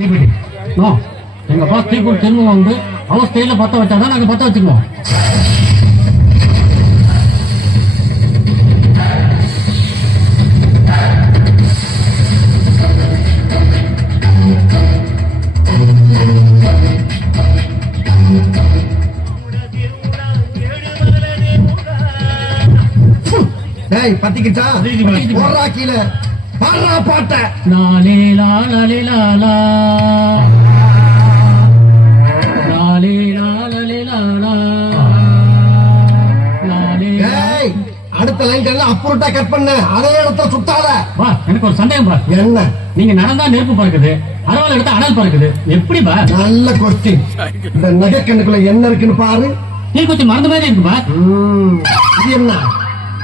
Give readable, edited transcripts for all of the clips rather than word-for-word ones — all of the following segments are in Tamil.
தீப்பெட்டி எங்க பாஸ் தீப்பெட்டி திரும்ப வந்து அவர் ஸ்டைல பத்த வச்சாதான் நாங்க பத்த வச்சுக்குவோம். பத்திக்கிட்டா போடுறா கீழே பாடுறா பாட்ட நாளே லாலே லாலா நாளே லாலே லாலா நாளே. அடுத்த லைன் எல்லாம் அப்புறட்டா கட் பண்ண அதே இடத்துல சுத்தாத. வா எனக்கு ஒரு சந்தேகம் பா. என்ன? நீங்க நடந்தா நெருப்பு பறக்குது, அறுவாள் எடுத்தா அனல் பறக்குது, எப்படி பா? நல்ல கொஸ்டின். இந்த நகை கண்ணுக்குள்ள என்ன இருக்குன்னு பாரு. தீக்குச்சி மறந்த மாதிரி இருக்கு பா. இது என்ன?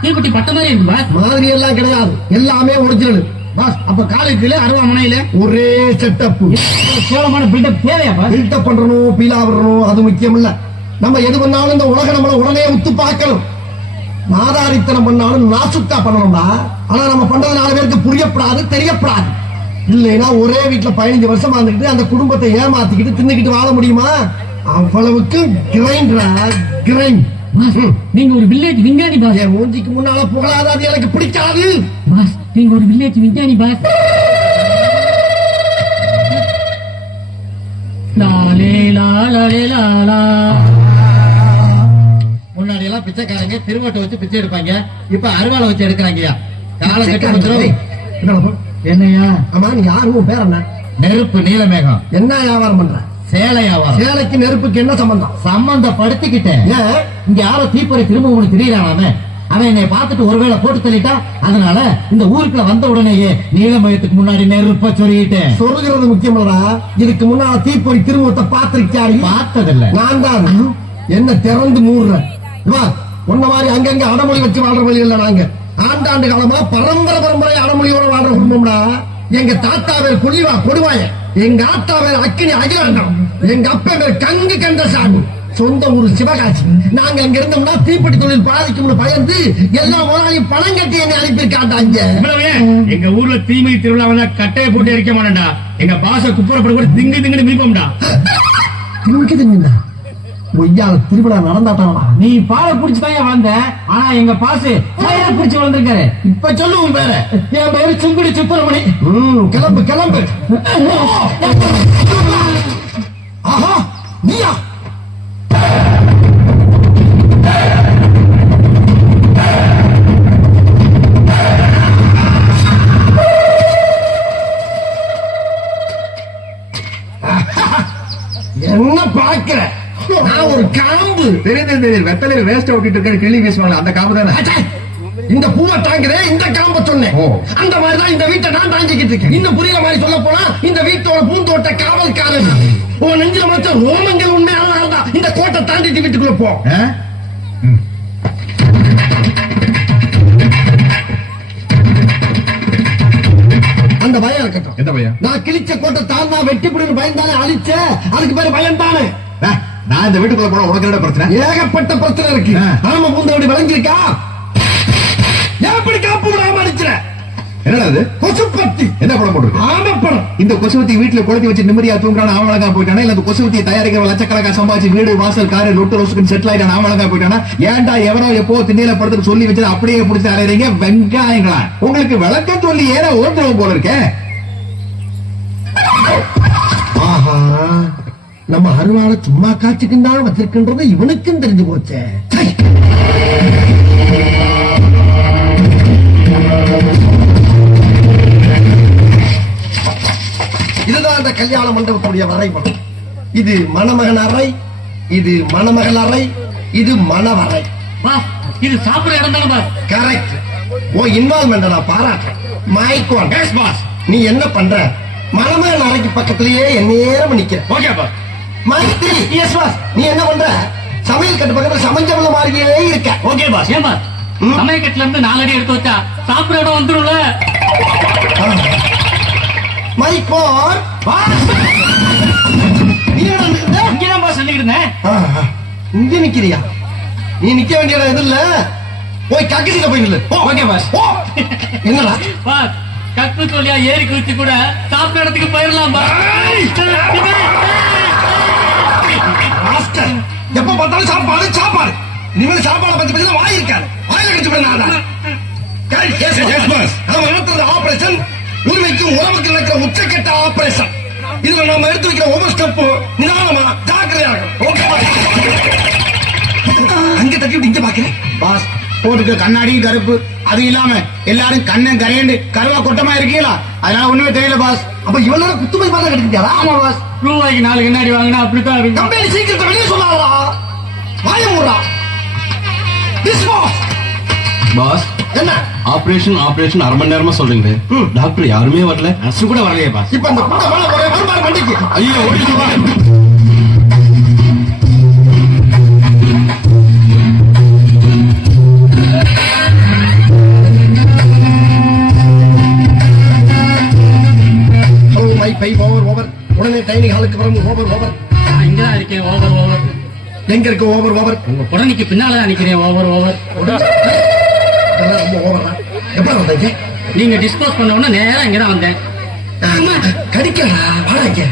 தீக்குச்சி பட்ட மாதிரி இருக்கு பா. மாதிரி எல்லாம் கிடையாது, எல்லாமே ஒரிஜினல் பாஸ். அப்ப காலேஜ்ல அருவாமனையில ஒரே செட்டப். கேவலமான பில்டப் தேவையாப்பா? பில்டப் பண்றணும், பீலா வரணும், அது முக்கியம் இல்ல. நம்ம எது பண்ணாலும் இந்த உலக நம்மள உடனே உத்து பார்க்கணும். நாதாரித்தனம் பண்ணாலும் நாசுக்கா பண்ணணும்டா. ஆனா நம்ம பண்றது 4 பேருக்கு புரியப்படாது, தெரியப்படாது. இல்லைன்னா ஒரே வீட்டுல 15 வருஷமா இருந்துகிட்டு அந்த குடும்பத்தை ஏமாத்திக்கிட்டு தின்னுக்கிட்டு வாழ முடியுமா? அவ்வளவுக்கு கிரைண்ட். நீங்க ஒரு வில்லேஜ் விஞ்ஞானி பாஸ். என் மூஞ்சிக்கு முன்னால புகழாத, அது எனக்கு பிடிக்காது பாஸ். நீங்க ஒரு வில்லேஜ் விஞ்ஞானி பாஸ். லாலே லாலே லாலா. முன்னாடி எல்லாம் பிச்சைக்காரங்க திருவட்டை வச்சு பிச்சை எடுப்பாங்க, இப்ப அருவாளை வச்சு எடுக்கிறாங்கயா. காலகட்டம் என்னையா? ஆமா, நீ யாரு? உன் பேர் என்ன? நெருப்பு நீலமேகம். என்ன வியாபாரம் பண்ற? சேலை வியாபாரம். சேலைக்கு நெருப்புக்கு என்ன சம்பந்தம்? சம்பந்தப்படுத்திக்கிட்டேன். இங்க யாரோ தீப்பொறி திரும்ப உனக்கு தெரியறானே, அவன் என்னை பார்த்துட்டு ஒருவேளை போட்டு தள்ளிட்டா, அதனால இந்த ஊருக்குள்ள வந்த உடனேயே நீலமயத்துக்கு முன்னாடி நெருப்ப சொல்லிட்டேன். சொல்லுகிறது முக்கியமல்லடா. இதுக்கு முன்னால தீப்பொறி திருமுகத்தை பார்த்திருக்காரு? பார்த்ததில்லை. நான் தான் என்ன திறந்து மூடுறேன். உன்ன மாதிரி அங்கங்க அடமொழி வச்சு வாழ்ற வழி இல்ல. நாங்க ஆண்டாண்டு காலமா பரம்பரை அடமொழியோட வாழ்ற குடும்பம்டா. எங்க தாத்தா பேர் கொடுவாய, எங்க ஆத்தா பேர் அக்கினி அகிலாண்டம், எங்க அப்பா பேர் கங்கு கந்தசாமி, சொந்த ஊர் சிவகாசி. நாங்க அங்க இருந்தோம்னா தீப்பெட்டி தொழில் பாதிக்கும்னு பயந்து எல்லா முதலாளியும் பணம் கட்டி என்னை அனுப்பியிருக்காண்டாங்க. எங்க ஊர்ல தீமை திருவிழா வந்தா கட்டையை போட்டு எரிக்க மாட்டேன்டா. எங்க பாச குப்புறப்பட திங்கு மிதிப்போம்டா. திங்குதுங்களா? ஒய்யால திருவிழா நடந்தாட்டா? நீ பாலை புடிச்சுதான் வந்த, ஆனா எங்க பாசு பயிரை புடிச்சு வந்திருக்காரு. இப்ப சொல்லுவோம் பேர. என் பேரு சுங்குடி சுப்பிரமணி. கிளம்பு. ஆஹா, நீயா? என்ன பாக்குற? நான் ஒரு காம்பு. தெரியுது. வெத்தலையில வேஸ்ட் ஓட்டிட்டு இருக்க கிளி வீசுவாங்க, அந்த காம்பு தானே. இந்த பூவை தாங்குறேன், இந்த காம்ப சொன்னேன். அந்த மாதிரிதான் இந்த வீட்டை நான் தாங்கிக்கிட்டு இருக்கேன். இன்னும் புரியல மாதிரி சொல்ல போனா இந்த வீட்டோட பூந்தோட்ட காவல்காரன். உன் நெஞ்சில மற்ற ரோமங்கள் உண்மையான இந்த கோட்டை தாண்டிட்டு வீட்டுக்குள்ள போ. அந்த பயம் இருக்கட்டும். எந்த பயம்? நான் கிழிச்ச கோட்டை தாண்டா வெட்டி புடின்னு பயந்தானே அழிச்ச, அதுக்கு பேரு பயம் தானே. நான் இந்த வீட்டுக்குள்ள போன உனக்கு என்ன பிரச்சனை? ஏகப்பட்ட பிரச்சனை இருக்கு. ஆமா, பூந்தோடி விளங்கிருக்கா? எப்படி காப்பு விடாம அடிச்சிட? என்னடா அது? கொசுப்பத்தி. என்ன படம் போட்டுருக்கு? ஆமா படம். இந்த கொசுவத்தி வீட்டுல கொளுத்தி வச்சு நிம்மதியா தூங்குறான் ஆவலங்கா போயிட்டானா, இல்ல இந்த கொசுவத்தியை தயாரிக்கிற லட்சக்கணக்கா சம்பாதிச்சு வீடு வாசல் காரு லொட்டு ரோசுக்கு செட்டில் ஆயிட்டான் ஆவலங்கா போயிட்டானா, ஏன்டா எவனோ எப்போ திண்ணையில படுத்து சொல்லி வச்சு அப்படியே பிடிச்சி அறையறீங்க வெங்காயங்களா? உங்களுக்கு விளக்கம் சொல்லி ஏற ஓட்டுறவங்க போல இருக்கேன். ஆஹா, நம்ம அருவாள சும்மா காட்சிக்கும் தான் வச்சிருக்கின்றது இவனுக்கும் தெரிஞ்சு போச்சே. இதுதான் அந்த கல்யாண மண்டபத்துடைய வரைபடம். இது மணமகன் அறை, இது மணமகள் அறை, இது மணவரை. இது சாப்பிட இடம் தானே பாஸ்? கரெக்ட். ஓ இன்வால்வ்மெண்ட் நான் பாராட்டுறேன். மைக்கோன் பாஸ். நீ என்ன பண்ற? மணமகன் அறைக்கு பக்கத்திலேயே நேரம் நிக்கிற. Okay boss. Maithri, yes boss. நீ என்ன பண்ற? சமையல் கட்டு பக்கத்துல சமைஞ்சவள மாதிரியே இருக்க. Okay boss. ஏன் பாஸ்? சமையல் கட்டுல இருந்து 4 அடி எடுத்து வச்சா சாப்பிட இடம் வந்துரும்ல. மைக்கோன் இங்கதான் பாஸ் சொல்லிக்கிட்டு இருந்தேன். இங்க நிக்கிறியா? நீ நிக்க வேண்டிய இடம் எது இல்ல, போய் கக்கிட்ட போய் நில்லு. Okay boss. என்னடா பாஸ், கக்கு தோலியா ஏறி குதிச்சு கூட சாப்பிட இடத்துக்கு போயிடலாம் பாஸ். எப்ப பார்த்தாலும் சாப்பாடு சாப்பாடு. இனிமேல் சாப்பாடு பத்தி பத்தி வாய் இருக்காது. வாயில கடிச்சு விடுறாங்க. நாம நடத்துறது ஆபரேஷன் உரிமைக்கும் உறவுக்கு நடக்கிற உச்சக்கட்ட ஆபரேஷன். இதுல நாம எடுத்து வைக்கிற ஒவ்வொரு ஸ்டெப்பும் நிதானமா ஜாக்கிரதையாக. அங்க தட்டி விட்டு இங்க பாக்கிறேன். பாஸ் போட்டுக்க கண்ணாடி கருப்பு, அது இல்லாம எல்லாரும் கண்ணன் கரையண்டு கருவா கொட்டமா இருக்கீங்களா, அதனால ஒண்ணுமே தெரியல பாஸ். அப்ப இவ்வளவு நேரம் குத்துமை பார்த்தா கிடைக்கிறியா? ஆமா பாஸ், ரூபாய்க்கு 4 கண்ணாடி வாங்கினா அப்படித்தான் இருக்கும். கம்பெனி சீக்கிரத்தை வெளியே சொல்லாதா? வாய மூடுறா. பாஸ் என்ன ஆபரேஷன் ஆபரேஷன் அரை மணி நேரமா சொல்றீங்க. டாக்டர் யாருமே வரல, நர்ஸ் கூட வரலையே பாஸ். இப்ப அந்த கூட்ட மேல ஒரே வருமாறு வண்டிக்கு. ஐயோ ஓடிட்டு வா. மை பை ஓவர் ஓவர். உடனே டைனிங் ஹாலுக்கு வரணும். Over over. இங்கதான் இருக்கேன். Over over. எங்க இருக்கு ஓவர் ஓவர்? உங்க குடனைக்கு பின்னாலதான் நிக்கிறேன். Over over. இதெல்லாம் ரொம்ப ஓவரா? எப்ப வந்தீங்க? நீங்க டிஸ்போஸ் பண்ண உடனே நேரா இங்கதான் வந்தேன். கடிக்கடா வாடாங்க.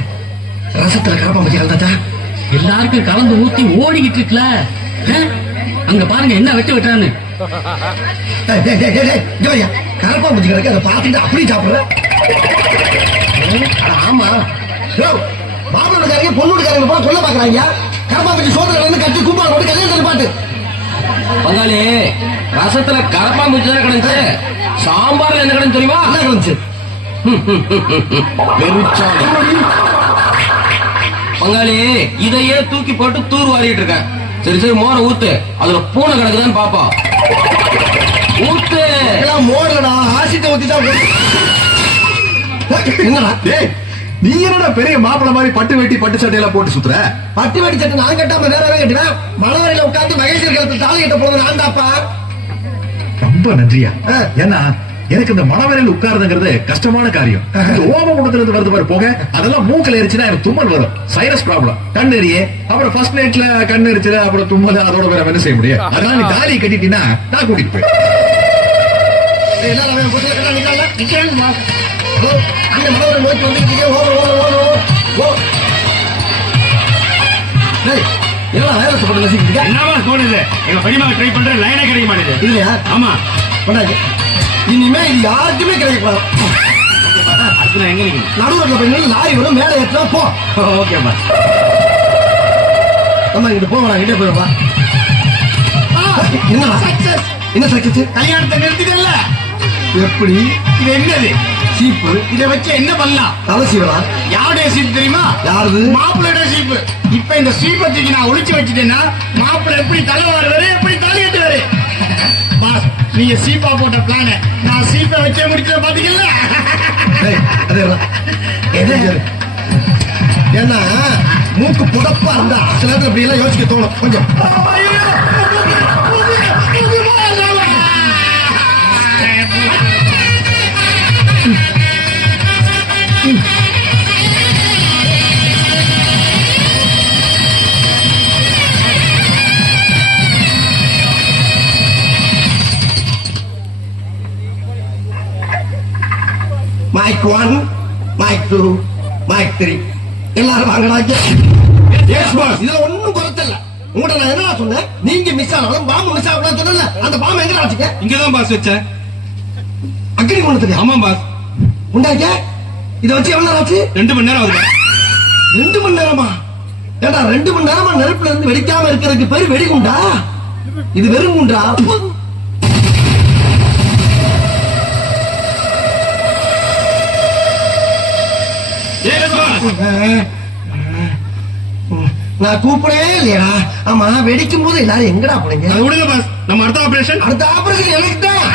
ரசத்துல கரப்பா மச்சி கலந்தாச்சா? எல்லாருக்கும் கலந்து ஊத்தி ஓடிக்கிட்டு இருக்குல்ல. அங்க பாருங்க என்ன வெட்டு வெட்டுறான்னு. கரப்பா மச்சி கிடக்கு, அதை பார்த்துட்டு அப்படி சாப்பிடுற. ஆமா மாப்பிள்ளைக்காரங்க பொண்ணுக்காரங்க போல சொல்ல பாக்குறாங்க. கரப்பா மச்சி சோதனை கட்டி கூப்பாடு போட்டு கல்யாணத்துல பாட்டு. பங்காளி ரசத்துல கரப்பாம்பூச்சி தான் கிடந்துச்சு. சாம்பார்ல என்ன கிடந்து தெரியுமா? என்ன கிடந்துச்சு? வெறுச்சாளி. பங்காளி இதையே தூக்கி போட்டு தூர் வாரிட்டு இருக்கேன். சரி சரி மோர ஊத்து, அதுல பூனை கிடக்குதான்னு பாப்பா. ஊத்து. மோர்லடா ஆசிட்ட ஊத்திதான். என்னடா டேய், நீ என்னடா பெரிய மாப்பிள மாதிரி பட்டு வெட்டி பட்டு சட்டையெல்லாம் போட்டு சுத்துற? பட்டு வெட்டி சட்டை நான் கட்டாம வேறவே கட்டுவேன். மணவரையில உட்காந்து மகேஸ்வரி காலத்துல தாலி கட்ட போறது நான் தாப்பா. ரொம்ப நன்றியா. ஏன்னா எனக்கு இந்த மணவரையில் உட்கார்றதுங்கிறது கஷ்டமான காரியம். இந்த ஓம குணத்துல வருது பாரு போக, அதெல்லாம் மூக்கல எரிச்சுன்னா எனக்கு தும்மல் வரும். சைனஸ் ப்ராப்ளம், கண் எரிய, அப்புறம் ஃபர்ஸ்ட் நைட்ல கண் எரிச்சல, அப்புறம் தும்மல், அதோட வேற என்ன செய்ய முடியும்? அதனால நீ தாலி கட்டிட்டீங்கன்னா நான் கூட்டிட்டு போய் அந்த மனவரை நோக்கி வந்துருக்கீங்க. எல்லாம் வைரஸ் போட்டு நசிக்கிட்டு என்னவா தோணுது? எங்க பெரியமா ட்ரை பண்ற லைனே கிடைக்க மாட்டேங்குது. இல்லையா? ஆமா, பண்ணாங்க. இனிமே இது யாருக்குமே கிடைக்கக்கூடாது. அதுல எங்க நிக்கணும்? நடுவில் போய் லாரி வரும், மேலே ஏற்றா போ. ஓகே பா. நம்ம இங்கிட்ட போவா, கிட்டே போயிருப்பா. என்ன என்ன சக்சஸ்? கல்யாணத்தை நிறுத்திட்டல. எப்படி? இது என்னது? சீப்பு. இதை வச்சு என்ன பண்ணலாம்? தலை சீவரா? யாருடைய சீப்பு தெரியுமா? யாருது? மாப்பிள்ளையோட சீப்பு. இப்ப இந்த சீப்பை தூக்கி நான் ஒளிச்சு வச்சுட்டேன்னா மாப்பிள்ளை எப்படி தலைவாரு, எப்படி தாலி கட்டுவாரு? பாஸ், நீங்க சீப்பா போட்ட பிளான நான் சீப்பை வச்சே முடிச்சத பாத்தீங்கல்ல. ஏன்னா மூக்கு புடப்பா இருந்தா சில நேரத்துல இப்படி எல்லாம் யோசிக்க தோணும் கொஞ்சம். மைக் 1, மைக் 2, மைக் 3 எல்லாரும் வாங்கடாங்க. இதுல ஒண்ணும் குறைச்சல. உங்கள்ட்ட நான் என்னடா சொன்னேன்? நீங்க மிஸ் ஆனாலும் பாம்பு மிஸ் ஆகலாம் சொன்னல. அந்த பாம்பு எங்கடா வச்சுக்க? இங்கதான் பாஸ் வச்சேன். அக்னி குணத்துக்கு. ஆமா பாஸ். உண்டாக்க இதை வச்சு எவ்வளவு நேரம் ஆச்சு? 2 மணி நேரம் ஆகுது. 2 மணி நேரமா? ஏடா 2 மணி நேரமா நெருப்புல இருந்து வெடிக்காம இருக்கிறதுக்கு பேரு வெடிகுண்டா? இது வெறும் குண்டா? நான் கூப்பிடவே இல்லையா? ஆமா, வெடிக்கும் போது எல்லாரும் எங்கடா போனீங்க? விடுங்க பாஸ், நம்ம அடுத்த ஆபரேஷன் எனக்கு தான்